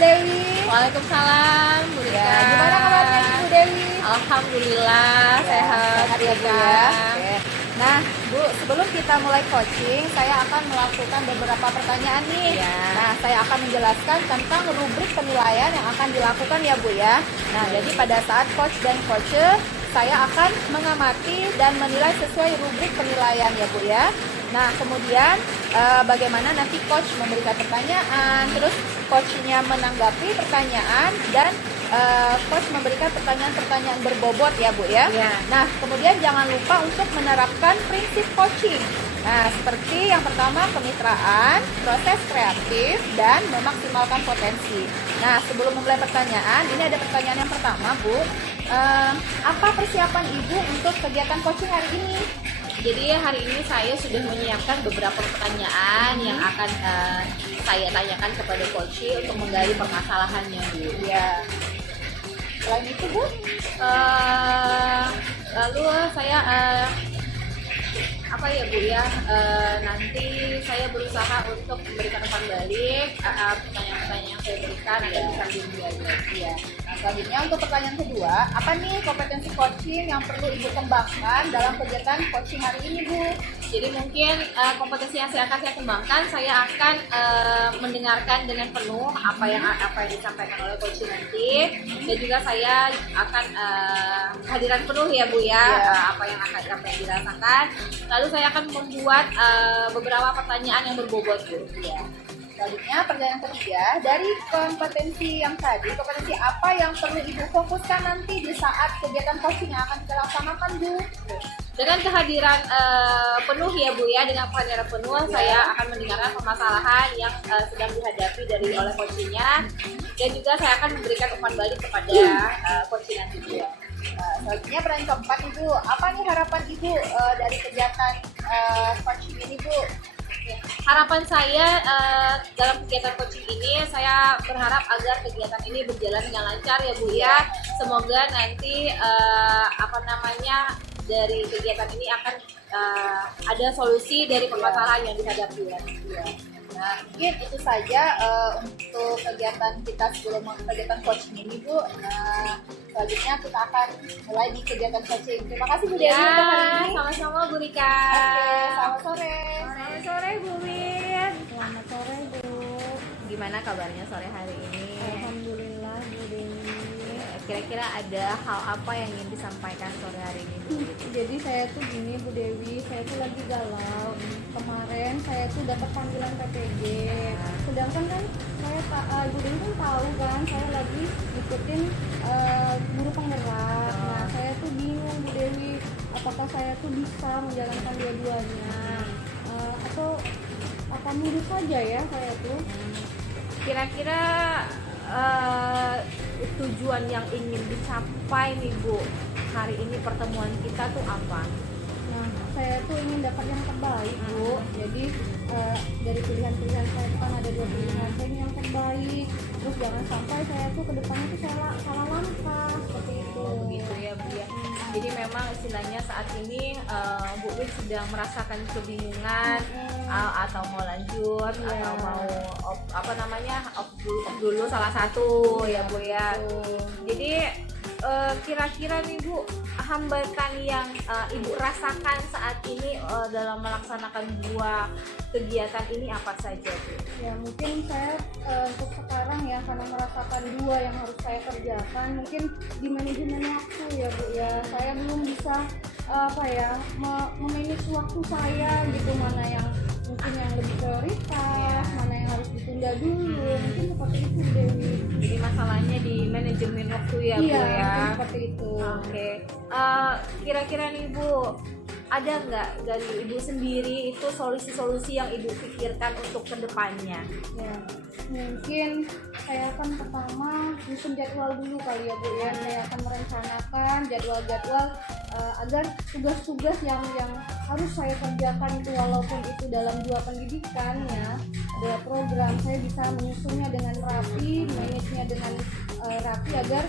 Dewi. Waalaikumsalam, Bu Rika. Ya, gimana kabarnya Bu Dewi? Alhamdulillah, sehat sehat ya Bu ya. Oke. Nah Bu, sebelum kita mulai coaching, saya akan melakukan beberapa pertanyaan nih. Ya. Nah, saya akan menjelaskan tentang rubrik penilaian yang akan dilakukan ya Bu ya. Nah, jadi pada saat coach dan coacher, saya akan mengamati dan menilai sesuai rubrik penilaian ya Bu ya. Nah, kemudian bagaimana nanti coach memberikan pertanyaan, terus coachnya menanggapi pertanyaan, dan coach memberikan pertanyaan-pertanyaan berbobot ya Bu ya. Ya. Nah, kemudian jangan lupa untuk menerapkan prinsip coaching. Nah, seperti yang pertama kemitraan, proses kreatif, dan memaksimalkan potensi. Nah, sebelum memulai pertanyaan, ini ada pertanyaan yang pertama Bu. Apa persiapan Ibu untuk kegiatan coaching hari ini? Jadi hari ini saya sudah menyiapkan beberapa pertanyaan yang akan saya tanyakan kepada coach untuk menggali permasalahannya, Bu. Ya. Selain itu Bu, Lalu saya apa ya Bu ya, nanti saya berusaha untuk memberikan umpan balik pertanyaan-pertanyaan yang saya berikan agar bisa lebih menjawab. ya. Nah, selanjutnya untuk pertanyaan kedua, apa nih kompetensi coaching yang perlu Ibu kembangkan dalam kegiatan coaching hari ini Bu? Jadi mungkin kompetensi yang saya kembangkan, saya akan mendengarkan dengan penuh apa yang disampaikan oleh coach nanti, dan juga saya akan kehadiran penuh ya Bu ya, apa yang dirasakan. Lalu saya akan membuat beberapa pertanyaan yang berbobot Bu. Ya. Selanjutnya pertanyaan ketiga, dari kompetensi yang tadi, kompetensi apa yang perlu Ibu fokuskan nanti di saat kegiatan coaching yang akan kita laksanakan Bu? Dengan kehadiran penuh ya Bu ya, dengan kehadiran penuh saya akan mendengarkan permasalahan yang sedang dihadapi oleh coachnya, dan juga saya akan memberikan umpan balik kepada coach nanti Bu. Selanjutnya pertanyaan keempat Ibu, apa nih harapan Ibu dari kegiatan coaching ini Bu? Harapan saya dalam kegiatan coaching ini, saya berharap agar kegiatan ini berjalan dengan lancar ya Bu ya. Semoga nanti dari kegiatan ini akan ada solusi dari permasalahan yang dihadapi ya. Nah, mungkin itu saja untuk kegiatan kita sebelum kegiatan coaching ini Bu. Nah, selanjutnya kita akan mulai di kegiatan coaching. Terima kasih Bu Dewi untuk hari ini. Sama-sama Bu Rika. Oke, selamat sore. Selamat sore Bu Win. Selamat sore Bu. Gimana kabarnya sore hari ini? Alhamdulillah Bu Dewi. Kira-kira ada hal apa yang ingin disampaikan sore hari ini Bu? Jadi saya tuh gini Bu Dewi, saya tuh lagi galau. Kemarin saya tuh dapat panggilan PPG. Sedangkan kan saya Bu Dewi kan tahu kan saya lagi ikutin guru penggerak. Nah saya tuh bingung Bu Dewi, apakah saya tuh bisa menjalankan dua-duanya atau apa mundur saja ya saya tuh. Kira-kira tujuan yang ingin dicapai nih Bu hari ini pertemuan kita tuh apa? Nah, saya tuh ingin dapat yang terbaik Bu. Jadi dari pilihan-pilihan saya itu kan ada 2 pilihan, saya ingin yang terbaik. Terus jangan sampai saya tuh ke depannya tuh salah langkah seperti itu. Begitu ya Bu ya. Jadi memang istilahnya saat ini Bu Win sedang merasakan kebingungan atau mau lanjut atau mau off dulu salah satu ya Bu ya. Jadi kira-kira nih Bu, hambatan yang Ibu rasakan saat ini dalam melaksanakan dua kegiatan ini apa saja Bu? Ya mungkin saya untuk sekarang ya karena merasakan 2 yang harus saya kerjakan, mungkin di manajemen waktu ya Bu ya. Saya belum bisa memanage waktu saya gitu, mana yang mungkin yang lebih prioritas, mana yang harus ditunda dulu, mungkin seperti itu Dewi. Jadi masalahnya di manajemen waktu ya Bu Iya, ya. mungkin seperti itu. Oke. Kira-kira nih Bu, ada nggak dari Ibu sendiri itu solusi-solusi yang Ibu pikirkan untuk kedepannya? Ya, mungkin saya akan pertama nyusun jadwal dulu kali ya Bu ya. Saya akan merencanakan jadwal-jadwal agar tugas-tugas yang harus saya kerjakan itu, walaupun itu dalam 2 pendidikan ya, 2 program, saya bisa menyusunnya dengan rapi, manage-nya dengan rapi agar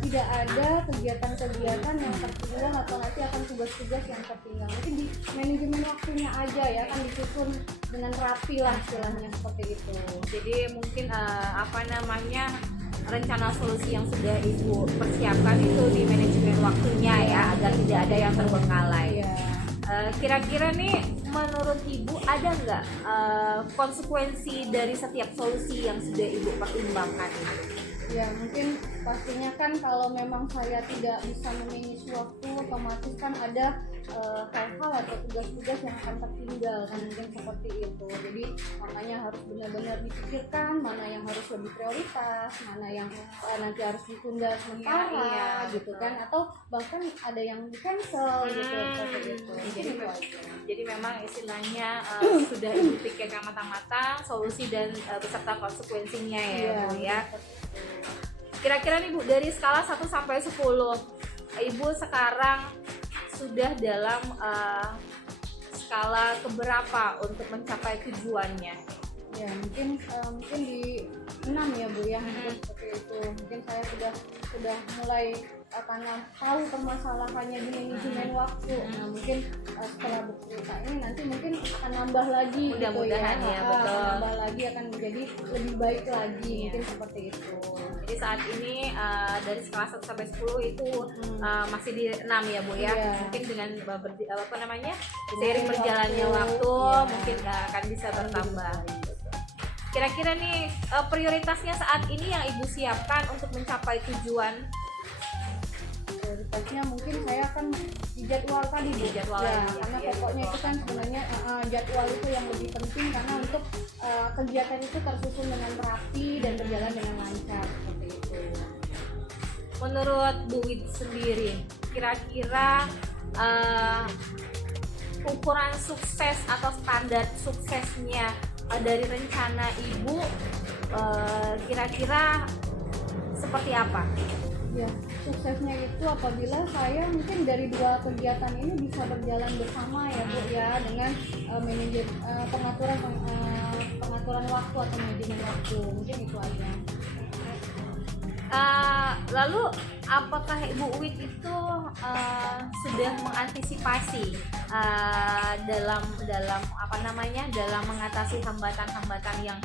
tidak ada kegiatan-kegiatan yang tertinggal atau nanti akan tugas-tugas yang tertinggal. Mungkin di manajemen waktunya aja ya, kan disusun dengan rapi lah istilahnya seperti itu. Jadi mungkin apa namanya, rencana solusi yang sudah Ibu persiapkan itu di manajemen waktunya ya, agar tidak ada yang terbengkalai. Iya. Kira-kira nih menurut Ibu ada nggak konsekuensi dari setiap solusi yang sudah Ibu pertimbangkan itu? Ya mungkin pastinya kan kalau memang saya tidak bisa memanage waktu, otomatis kan ada hal-hal atau tugas-tugas yang akan tertinggal kan, mungkin seperti itu. Jadi makanya harus benar-benar dipikirkan mana yang harus lebih prioritas, mana yang nanti harus ditunda sementara Iya, gitu betul. kan, atau bahkan ada yang di cancel gitu seperti itu. Jadi, Itu aja. jadi memang istilahnya sudah Ibu pikirkan matang-matang solusi dan beserta konsekuensinya ya, Iya, Bu ya. seperti itu. Kira-kira nih Bu, dari skala 1 sampai 10, Ibu sekarang sudah dalam skala keberapa untuk mencapai tujuannya? Ya mungkin di 6 ya Bu ya, mungkin seperti itu. Mungkin saya sudah mulai karena tahu permasalahannya di manajemen waktu. Nah mungkin setelah bercerita ini nanti mungkin akan nambah lagi gitu ya. Mudah-mudahan ya, betul. Nambah lagi akan menjadi lebih baik lagi, Iya. mungkin seperti itu. Jadi saat ini dari skala 1 sampai 10 itu masih di 6 ya Bu ya. Iya. Mungkin dengan apa namanya, Dengan seiring berjalannya waktu iya. mungkin akan bisa bertambah. Kira-kira nih prioritasnya saat ini yang Ibu siapkan untuk mencapai tujuan? Prioritasnya mungkin saya akan dijadwal tadi Bu. Dijadwal Ya, lagi, karena ya, pokoknya itu betul. kan sebenarnya jadwal itu yang lebih penting, karena untuk kegiatan itu tersusun dengan rapi dan berjalan dengan lancar seperti itu. Menurut Bu Wid sendiri, kira-kira ukuran sukses atau standar suksesnya dari rencana Ibu kira-kira seperti apa? Ya, suksesnya itu apabila saya mungkin dari dua kegiatan ini bisa berjalan bersama ya Bu ya, dengan pengaturan waktu atau manajemen waktu. Mungkin itu aja. Lalu apakah Ibu Wid itu sudah mengantisipasi dalam apa namanya, dalam mengatasi hambatan-hambatan yang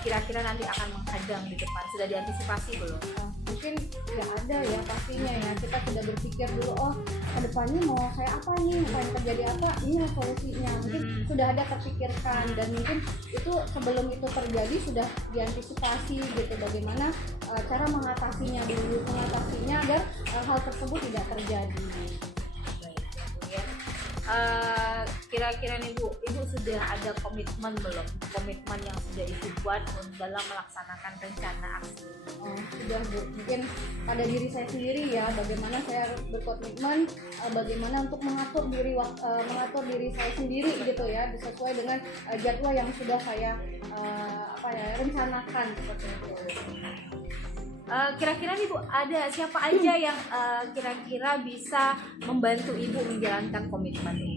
kira-kira nanti akan menghadang di depan? Sudah diantisipasi belum? Mungkin ya ada ya pastinya ya, kita sudah berpikir dulu, oh kedepannya mau saya apa nih, akan terjadi apa, ini solusinya mungkin sudah ada terpikirkan, dan mungkin itu sebelum itu terjadi sudah diantisipasi gitu, bagaimana cara mengatasinya agar hal tersebut tidak terjadi. Kira-kira nih Bu, Ibu sudah ada komitmen belum? Komitmen yang sudah Ibu buat dalam melaksanakan rencana aksi? Sudah Bu, mungkin pada diri saya sendiri ya, bagaimana saya harus berkomitmen, bagaimana untuk mengatur diri saya sendiri gitu ya, sesuai dengan jadwal yang sudah saya rencanakan seperti itu. Kira-kira nih Bu, ada siapa aja yang kira-kira bisa membantu Ibu menjalankan komitmen ini?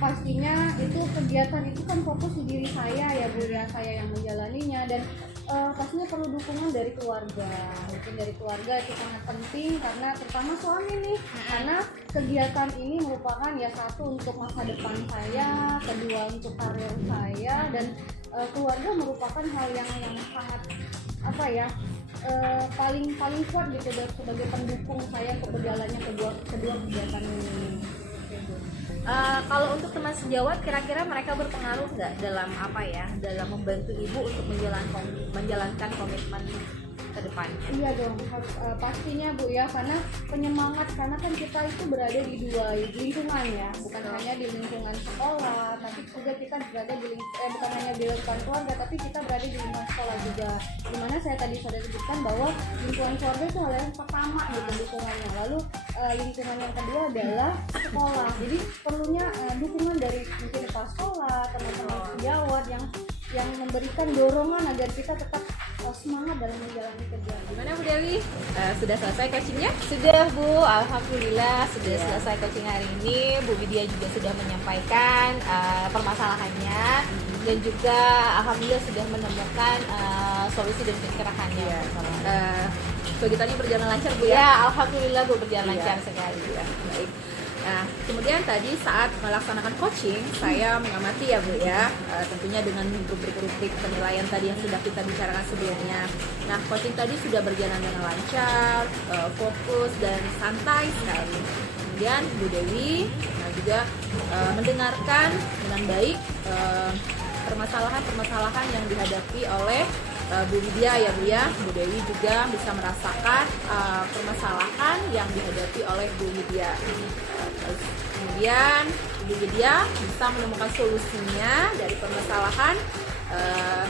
Pastinya itu kegiatan itu kan fokus di diri saya ya Bu ya, saya yang menjalaninya, dan pastinya perlu dukungan dari keluarga. Mungkin dari keluarga itu sangat penting, karena terutama suami nih, karena kegiatan ini merupakan ya satu untuk masa depan saya, kedua untuk karir saya, dan keluarga merupakan hal yang sangat paling kuat gitu sebagai pendukung saya untuk berjalannya kedua kegiatan ini. Kalau untuk teman sejawat, kira-kira mereka berpengaruh nggak dalam dalam membantu Ibu untuk menjalankan komitmen ke depannya? Iya dong, pastinya Bu ya, karena penyemangat, karena kan kita itu berada di dua lingkungan ya, bukan hanya di lingkungan sekolah, tapi juga kita berada di bukan hanya di lingkungan keluarga, tapi kita berada di lingkungan sekolah juga. Dimana saya tadi sudah sebutkan bahwa lingkungan keluarga itu hal yang pertama gitu lingkungannya, lalu lingkungan yang kedua adalah sekolah. Jadi perlunya dukungan dari mungkin kepala sekolah, teman-teman sejawat yang memberikan dorongan agar kita tetap semangat dalam menjalani kerjaan. Gimana Bu Dewi? Sudah selesai coachingnya? Sudah Bu, alhamdulillah sudah selesai coaching hari ini. Bu Widya juga sudah menyampaikan permasalahannya, dan juga alhamdulillah sudah menemukan solusi dan pencerahannya. kegiatannya berjalan lancar Bu ya? Ya, alhamdulillah Bu berjalan Iya. lancar sekali. Ya, baik. Nah, kemudian tadi saat melaksanakan coaching, saya mengamati ya Bu ya, tentunya dengan rubrik-rubrik penilaian tadi yang sudah kita bicarakan sebelumnya. Nah, coaching tadi sudah berjalan dengan lancar, fokus dan santai sekali. Kemudian Bu Dewi juga mendengarkan dengan baik permasalahan-permasalahan yang dihadapi oleh Bu Widya ya Bu ya. Bu Dewi juga bisa merasakan permasalahan yang dihadapi oleh Bu Widya. Terus kemudian Bu Widya bisa menemukan solusinya dari permasalahan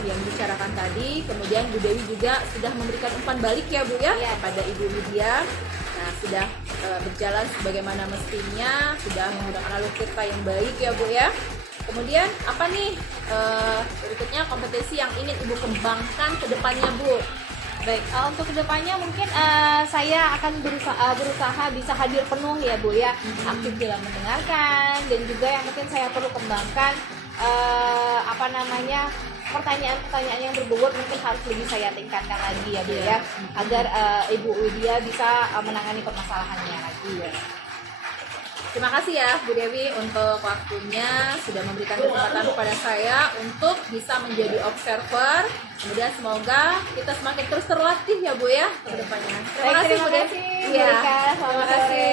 yang dibicarakan tadi. Kemudian Bu Dewi juga sudah memberikan umpan balik ya Bu ya, kepada Ibu Widya. Nah, sudah berjalan sebagaimana mestinya, sudah menggunakan alur cerita yang baik ya Bu ya. Kemudian apa nih berikutnya kompetensi yang ingin Ibu kembangkan ke depannya Bu? Baik, untuk kedepannya mungkin saya akan berusaha bisa hadir penuh ya Bu ya, aktif dalam mendengarkan, dan juga yang mungkin saya perlu kembangkan pertanyaan-pertanyaan yang berbobot mungkin harus lebih saya tingkatkan lagi ya Bu ya, agar Ibu Widya bisa menangani permasalahannya lagi ya. Terima kasih ya Bu Dewi untuk waktunya, sudah memberikan kesempatan kepada saya untuk bisa menjadi observer. Kemudian semoga kita semakin terus terlatih ya Bu ya ke depannya. Terima kasih Bu Dewi. Iya, Terima kasih.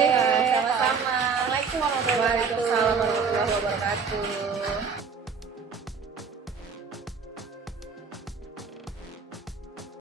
Sama-sama. Assalamualaikum warahmatullahi wabarakatuh. Waalaikumsalam warahmatullahi wabarakatuh.